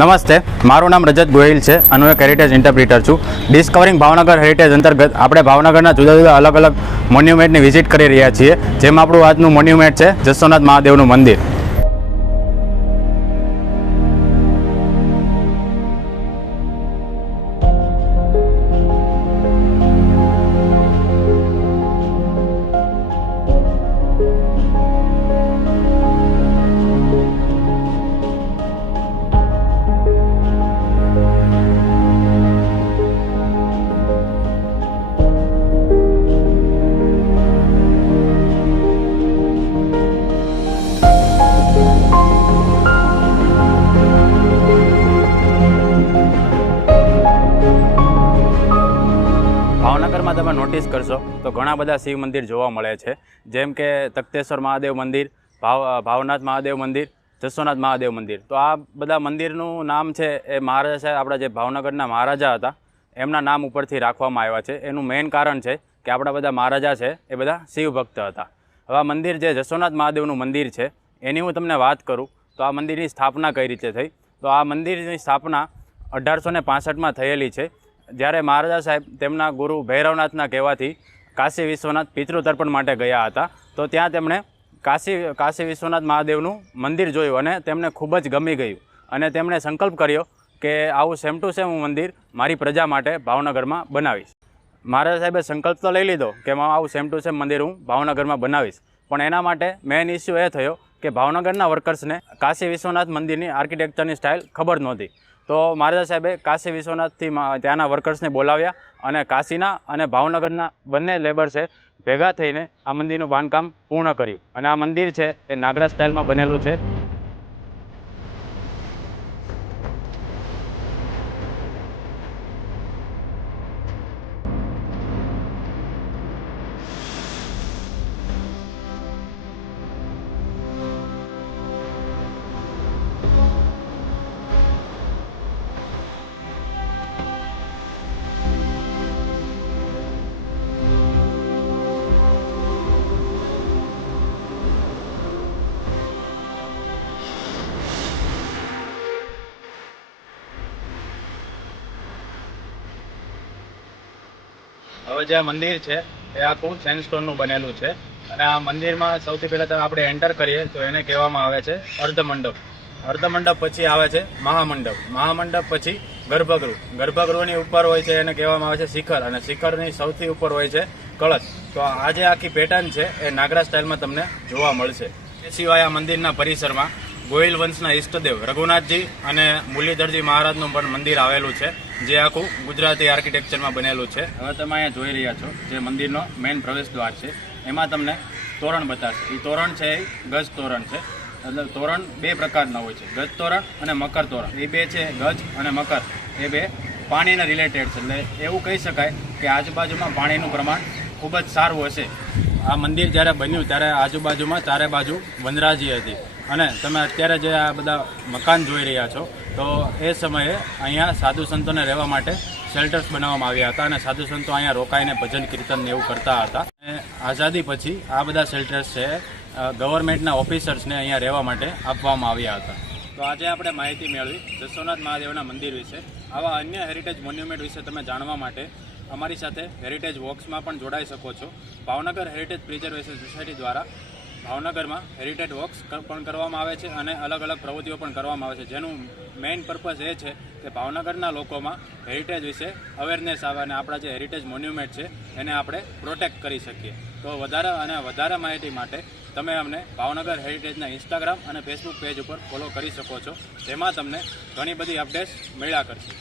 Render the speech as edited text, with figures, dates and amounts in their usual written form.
નમસ્તે, મારું નામ રજત ગોહિલ છે અને હું એક હેરિટેજ ઇન્ટરપ્રિટર છું. ડિસ્કવરિંગ ભાવનગર હેરિટેજ અંતર્ગત આપણે ભાવનગરના જુદા જુદા અલગ અલગ મોન્યુમેન્ટની વિઝિટ કરી રહ્યા છીએ. જેમાં આપણું આજનું મોન્યુમેન્ટ છે જસોનાથ મહાદેવનું મંદિર. ભાવનગરમાં તમે નોટિસ કરશો તો ઘણા બધા શિવ મંદિર જોવા મળે છે, જેમ કે તખ્તેશ્વર મહાદેવ મંદિર, ભાવનાથ મહાદેવ મંદિર, જસોનાથ મહાદેવ મંદિર. તો આ બધા મંદિરનું નામ છે એ મહારાજા સાહેબ, આપણા જે ભાવનગરના મહારાજા હતા એમના નામ ઉપરથી રાખવામાં આવ્યા છે. એનું મેઇન કારણ છે કે આપણા બધા મહારાજા છે એ બધા શિવ ભક્ત હતા. હવે આ મંદિર જે જસોનાથ મહાદેવનું મંદિર છે એની હું તમને વાત કરું તો આ મંદિરની સ્થાપના કઈ રીતે થઈ. તો આ મંદિરની સ્થાપના 1865માં થયેલી છે, જ્યારે મહારાજા સાહેબ તેમના ગુરુ ભૈરવનાથના કહેવાથી કાશી વિશ્વનાથ પિતૃતર્પણ માટે ગયા હતા. તો ત્યાં તેમણે કાશી વિશ્વનાથ મહાદેવનું મંદિર જોયું અને તેમને ખૂબ જ ગમી ગયું અને તેમણે સંકલ્પ કર્યો કે આવું સેમ ટુ સેમ હું મંદિર મારી પ્રજા માટે ભાવનગરમાં બનાવીશ. મહારાજા સાહેબે સંકલ્પ તો લઈ લીધો કે આવું સેમ ટુ સેમ મંદિર હું ભાવનગરમાં બનાવીશ, પણ એના માટે મેઇન ઇસ્યુ એ થયો કે ભાવનગરના વર્કર્સને કાશી વિશ્વનાથ મંદિરની આર્કિટેક્ચરની સ્ટાઇલ ખબર નહોતી. તો મહારાજા સાહેબે કાશી વિશ્વનાથથી ત્યાંના વર્કર્સને બોલાવ્યા અને કાશીના અને ભાવનગરના બંને લેબર્સે ભેગા થઈને આ મંદિરનું બાંધકામ પૂર્ણ કર્યું. અને આ મંદિર છે એ નાગરા સ્ટાઇલમાં બનેલું છે. હવે જે મંદિર છે એ આખું સેન્ડસ્ટોનનું બનેલું છે અને આ મંદિરમાં સૌથી પહેલાં તમે આપણે એન્ટર કરીએ તો એને કહેવામાં આવે છે અર્ધમંડપ. અર્ધમંડપ પછી આવે છે મહામંડપ. મહામંડપ પછી ગર્ભગૃહ. ગર્ભગૃહની ઉપર હોય છે એને કહેવામાં આવે છે શિખર, અને શિખરની સૌથી ઉપર હોય છે કળશ. તો આ જે આખી પેટર્ન છે એ નાગરા સ્ટાઇલમાં તમને જોવા મળશે. એ સિવાય આ મંદિરના પરિસરમાં ગોહિલ વંશના ઈષ્ટદેવ રઘુનાથજી અને મુરલીધરજી મહારાજનું પણ મંદિર આવેલું છે, જે આખું ગુજરાતી આર્કિટેક્ચરમાં બનેલું છે. હવે તમે અહીંયા જોઈ રહ્યા છો જે મંદિરનો મેઇન પ્રવેશ દ્વાર છે, એમાં તમને તોરણ બતાવશે. એ તોરણ છે એ ગજ તોરણ છે. એટલે તોરણ બે પ્રકારના હોય છે, ગજ તોરણ અને મકર તોરણ. એ બે છે ગજ અને મકર, એ બે પાણીને રિલેટેડ છે. એટલે એવું કહી શકાય કે આજુબાજુમાં પાણીનું પ્રમાણ ખૂબ જ સારું હશે. આ મંદિર જ્યારે બન્યું ત્યારે આજુબાજુમાં ચારે બાજુ વનરાજી હતી, અને તમે અત્યારે જે આ બધા મકાન જોઈ રહ્યા છો તો એ સમયે અહીંયા સાધુ સંતોને રહેવા માટે શેલ્ટર્સ બનાવવામાં આવ્યા હતા, અને સાધુ સંતો અહીંયા રોકાઈને ભજન કીર્તન એવું કરતા હતા. અને આઝાદી પછી આ બધા શેલ્ટર્સ છે ગવર્મેન્ટના ઓફિસર્સને અહીંયા રહેવા માટે આપવામાં આવ્યા હતા. તો આજે આપણે માહિતી મેળવી જસોનાથ મહાદેવના મંદિર વિશે. આવા અન્ય હેરિટેજ મોન્યુમેન્ટ વિશે તમે જાણવા માટે અમારી સાથે હેરિટેજ વોક્સમાં પણ જોડાઈ શકો છો. ભાવનગર હેરિટેજ પ્રિઝર્વેશન સોસાયટી દ્વારા ભાવનગરમાં હેરિટેજ વોક્સ પણ કરવામાં આવે છે અને અલગ અલગ પ્રવૃત્તિઓ પણ કરવામાં આવે છે, જેનું મેઇન પર્પઝ એ છે કે ભાવનગરના લોકોમાં હેરિટેજ વિશે અવેરનેસ આવે અને આપણા જે હેરિટેજ મોન્યુમેન્ટ છે એને આપણે પ્રોટેક્ટ કરી શકીએ. તો વધારે માહિતી માટે તમે અમને ભાવનગર હેરિટેજના ઇન્સ્ટાગ્રામ અને ફેસબુક પેજ ઉપર ફોલો કરી શકો છો. તેમાં તમને ઘણી બધી અપડેટ્સ મળ્યા કરશે.